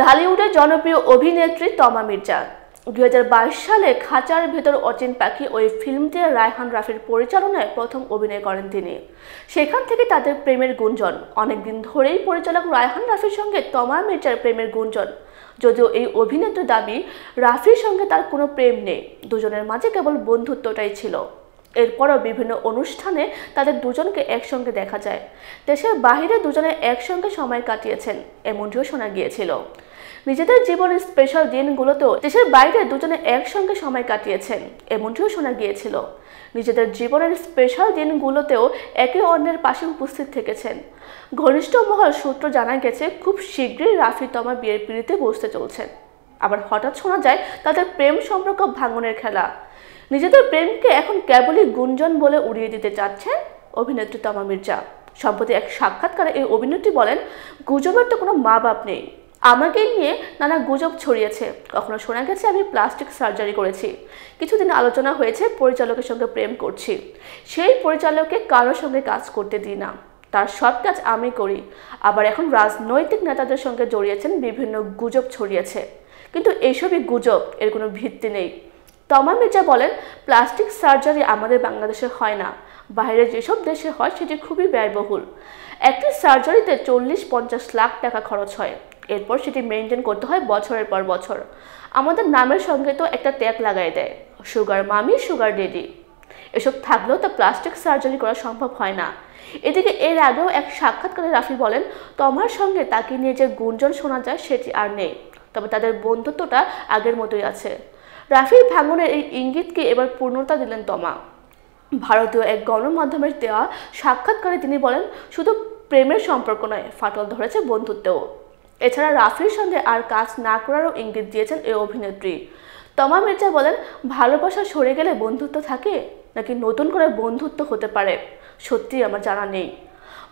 ঢালিউডের জনপ্রিয় অভিনেত্রী তমা মির্জা 2022 সালে খাঁচার ভেতর অচিন পাখি ওই ফিল্মটি রায়হান রাফির পরিচালনায় প্রথম অভিনয় করেন তিনি। সেখান থেকে তাদের প্রেমের গুঞ্জন। অনেকদিন ধরেই পরিচালক রায়হান রাফির সঙ্গে তমা মির্জার প্রেমের গুঞ্জন। যদিও এই অভিনেত্রীর দাবি রাফির সঙ্গে তার কোনো প্রেম নেই, দুজনের মাঝে কেবল বন্ধুত্বটাই ছিল। এরপরও বিভিন্ন অনুষ্ঠানে তাদের দুজনকে একসঙ্গে দেখা যায়। দেশের বাইরে দুজনে একসঙ্গে সময় কাটিয়েছেন এমনটিও শোনা গিয়েছিল। নিজেদের জীবনের স্পেশাল দিনগুলোতেও দেশের বাইরে দুজনে একসঙ্গে সময় কাটিয়েছেন এমনটিও শোনা গিয়েছিল। নিজেদের জীবনের স্পেশাল দিনগুলোতেও একে অন্যের পাশে উপস্থিত থেকেছেন। ঘনিষ্ঠ মহল সূত্র জানা গেছে খুব শীঘ্রই রাফি তমা বিয়ের পিঁড়িতে বসতে চলছেন। আবার হঠাৎ শোনা যায় তাদের প্রেম সম্পর্ক ভাঙনের খেলা। নিজেদের প্রেমকে এখন কেবলই গুঞ্জন বলে উড়িয়ে দিতে চাচ্ছেন অভিনেত্রী তমা মির্জা। সম্প্রতি এক সাক্ষাৎকারে এই অভিনেত্রী বলেন, গুজবের তো কোনো মা বাপ নেই। আমাকে নিয়ে নানা গুজব ছড়িয়েছে। কখনো শোনা গেছে আমি প্লাস্টিক সার্জারি করেছি, কিছুদিন আলোচনা হয়েছে পরিচালকের সঙ্গে প্রেম করছি। সেই পরিচালককে কারোর সঙ্গে কাজ করতে দিই না, তার সব কাজ আমি করি। আবার এখন রাজনৈতিক নেতাদের সঙ্গে জড়িয়েছেন, বিভিন্ন গুজব ছড়িয়েছে, কিন্তু এইসবই গুজব, এর কোনো ভিত্তি নেই। তমা মির্জা বলেন, প্লাস্টিক সার্জারি আমাদের বাংলাদেশে হয় না, বাইরে যেসব দেশে হয় সেটি খুবই ব্যয়বহুল। একটি সার্জারিতে 40-50 লাখ টাকা খরচ হয়। এরপর সেটি মেনটেন করতে হয় বছরের পর বছর। আমাদের নামের সঙ্গে তো একটা ট্যাগ লাগাই দেয়, সুগার মামি, সুগার ডেডি। এসব থাকলেও তা প্লাস্টিক সার্জারি করা সম্ভব হয় না। এদিকে এর আগেও এক সাক্ষাৎকারে রাফি বলেন, তমার সঙ্গে তাকে নিয়ে যে গুঞ্জন শোনা যায় সেটি আর নেই, তবে তাদের বন্ধুত্বটা আগের মতোই আছে। রাফির ভাঙনের এই ইঙ্গিতকে এবার পূর্ণতা দিলেন তমা। ভারতীয় এক গণমাধ্যমের দেওয়া সাক্ষাৎকারে তিনি বলেন, শুধু প্রেমের সম্পর্ক নয়, ফাটল ধরেছে বন্ধুত্বেও। এছাড়া রাফির সঙ্গে আর কাজ না করারও ইঙ্গিত দিয়েছেন এই অভিনেত্রী। তমা মির্জা বলেন, ভালোবাসা সরে গেলে বন্ধুত্ব থাকে নাকি নতুন করে বন্ধুত্ব হতে পারে সত্যি আমার জানা নেই।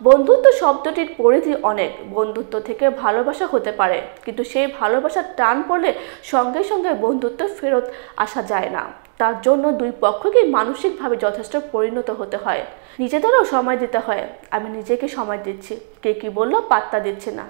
বন্ধুত্ব শব্দটির পরিধি অনেক। বন্ধুত্ব থেকে ভালোবাসা হতে পারে, কিন্তু সেই ভালোবাসার টান পড়লে সঙ্গে সঙ্গে বন্ধুত্ব ফেরত আসা যায় না। তার জন্য দুই পক্ষকেই মানসিকভাবে যথেষ্ট পরিণত হতে হয়, নিজেদেরও সময় দিতে হয়। আমি নিজেকে সময় দিচ্ছি, কে কি বললো পাত্তা দিচ্ছি না।